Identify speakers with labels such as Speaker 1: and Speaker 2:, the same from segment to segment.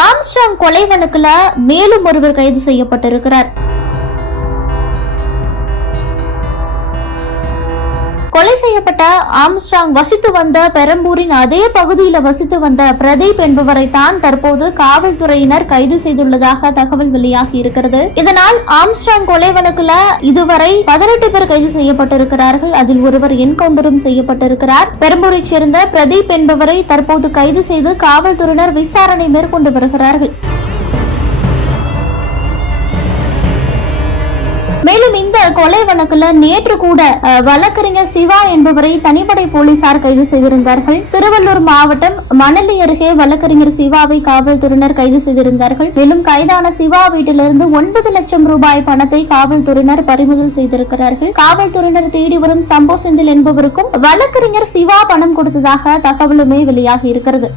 Speaker 1: Armstrong கொலை வழக்குல மேலும் ஒருவர் கைது செய்யப்பட்டிருக்கிறார். கொலை செய்யப்பட்ட ஆம்ஸ்ட்ராங் வசித்து வந்த பெரம்பூரின் அதே பகுதியில் வசித்து வந்த பிரதீப் என்பவரை தான் தற்போது காவல்துறையினர் கைது செய்துள்ளதாக தகவல் வெளியாகி இருக்கிறது. இதனால் ஆம்ஸ்ட்ராங் கொலை வழக்குல இதுவரை பதினெட்டு பேர் கைது செய்யப்பட்டிருக்கிறார்கள். அதில் ஒருவர் என்கவுண்டரும் செய்யப்பட்டிருக்கிறார். பெரம்பூரைச் சேர்ந்த பிரதீப் என்பவரை தற்போது கைது செய்து காவல்துறையினர் விசாரணை மேற்கொண்டு வருகிறார்கள். மேலும் இந்த கொலை வழக்குல நேற்று கூட வழக்கறிஞர் சிவா என்பவரை தனிப்படை போலீசார் கைது செய்திருந்தார்கள். திருவள்ளூர் மாவட்டம் மணலி அருகே வழக்கறிஞர் சிவாவை காவல்துறையினர் கைது செய்திருந்தார்கள். மேலும் கைதான சிவா வீட்டிலிருந்து ஒன்பது லட்சம் ரூபாய் பணத்தை காவல்துறையினர் பறிமுதல் செய்திருக்கிறார்கள். காவல்துறையினர் தேடி வரும் சம்போ செந்தில் என்பவருக்கும் வழக்கறிஞர் சிவா பணம் கொடுத்ததாக தகவலுமே வெளியாகி இருக்கிறது.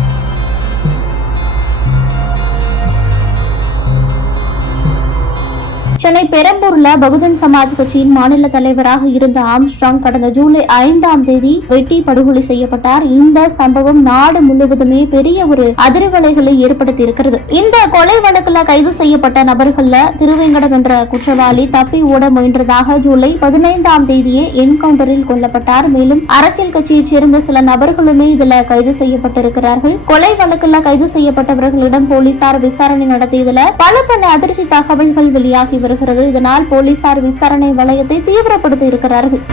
Speaker 1: சென்னை பெரம்பூர்ல பகுஜன் சமாஜ் கட்சியின் மாநில தலைவராக இருந்த ஆம்ஸ்ட்ராங் கடந்த ஜூலை ஐந்தாம் தேதி வெட்டி படுகொலை செய்யப்பட்டார். இந்த சம்பவம் நாடு முழுவதுமே பெரிய ஒரு அதிர்வலைகளை ஏற்படுத்தி இருக்கிறது இந்த கொலை வழக்குல கைது செய்யப்பட்ட நபர்கள்ல திருவேங்கடம் என்ற குற்றவாளி தப்பி ஓட முயன்றதாக ஜூலை பதினைந்தாம் தேதியே என்கவுண்டரில் கொல்லப்பட்டார். மேலும் அரசியல் கட்சியைச் சேர்ந்த சில நபர்களுமே இதுல கைது செய்யப்பட்டிருக்கிறார்கள். கொலை வழக்குல கைது செய்யப்பட்டவர்களிடம் போலீசார் விசாரணை நடத்தியதுல பல பல அதிர்ச்சி தகவல்கள் வெளியாகி வருகிறது. இதனால் போலீசார் விசாரணை வளையத்தை தீவிரப்படுத்தி இருக்கிறார்கள்.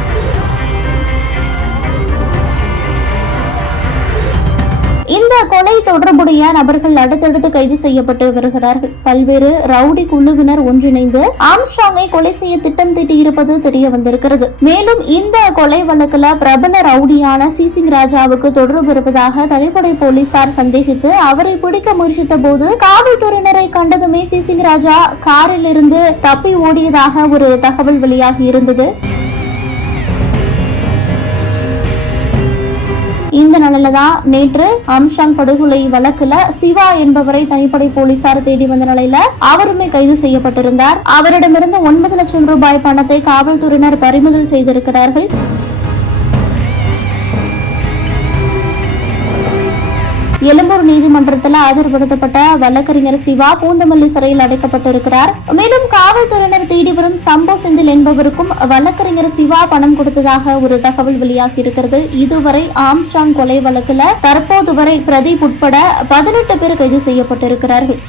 Speaker 1: கொலை தொடர்புடைய நபர்கள் அடுத்தடுத்து கைது செய்யப்பட்டு வருகிறார்கள். பல்வேறு ரவுடி குழுவினர் ஒன்றிணைந்து ஆம்ஸ்ட்ராங்கை கொலை செய்ய திட்டம் தீட்டியிருப்பது தெரிய வந்திருக்கிறது. மேலும் இந்த கொலை வழக்குல பிரபல ரவுடியான சிசிங் ராஜாவுக்கு தொடர்பு இருப்பதாக தனிப்படை போலீசார் சந்தேகித்து அவரை பிடிக்க முயற்சித்த போது காவல்துறையினரை கண்டதுமே சிசிங் ராஜா காரில் இருந்து தப்பி ஓடியதாக ஒரு தகவல் வெளியாகி இருந்தது. சேனல்ல தான் நேற்று அம்ஷாங் படுகொலை வழக்குல சிவா என்பவரை தனிப்படை போலீசார் தேடி வந்த நிலையில அவருமே கைது செய்யப்பட்டிருந்தார். அவரிடமிருந்து ஒன்பது லட்சம் ரூபாய் பணத்தை காவல்துறையினர் பறிமுதல் செய்திருக்கிறார்கள். எழும்பூர் நீதிமன்றத்தில் ஆஜர்படுத்தப்பட்ட வழக்கறிஞர் சிவா பூந்தமல்லி சிறையில் அடைக்கப்பட்டிருக்கிறார். மேலும் காவல்துறையினர் தேடி வரும் சம்போ செந்தில் என்பவருக்கும் வழக்கறிஞர் சிவா பணம் கொடுத்ததாக ஒரு தகவல் வெளியாகி இருக்கிறது. இதுவரை ஆம்ஷாங் கொலை வழக்குல தற்போது வரை பிரதீப் உட்பட பதினெட்டு பேர் கைது செய்யப்பட்டிருக்கிறார்கள்.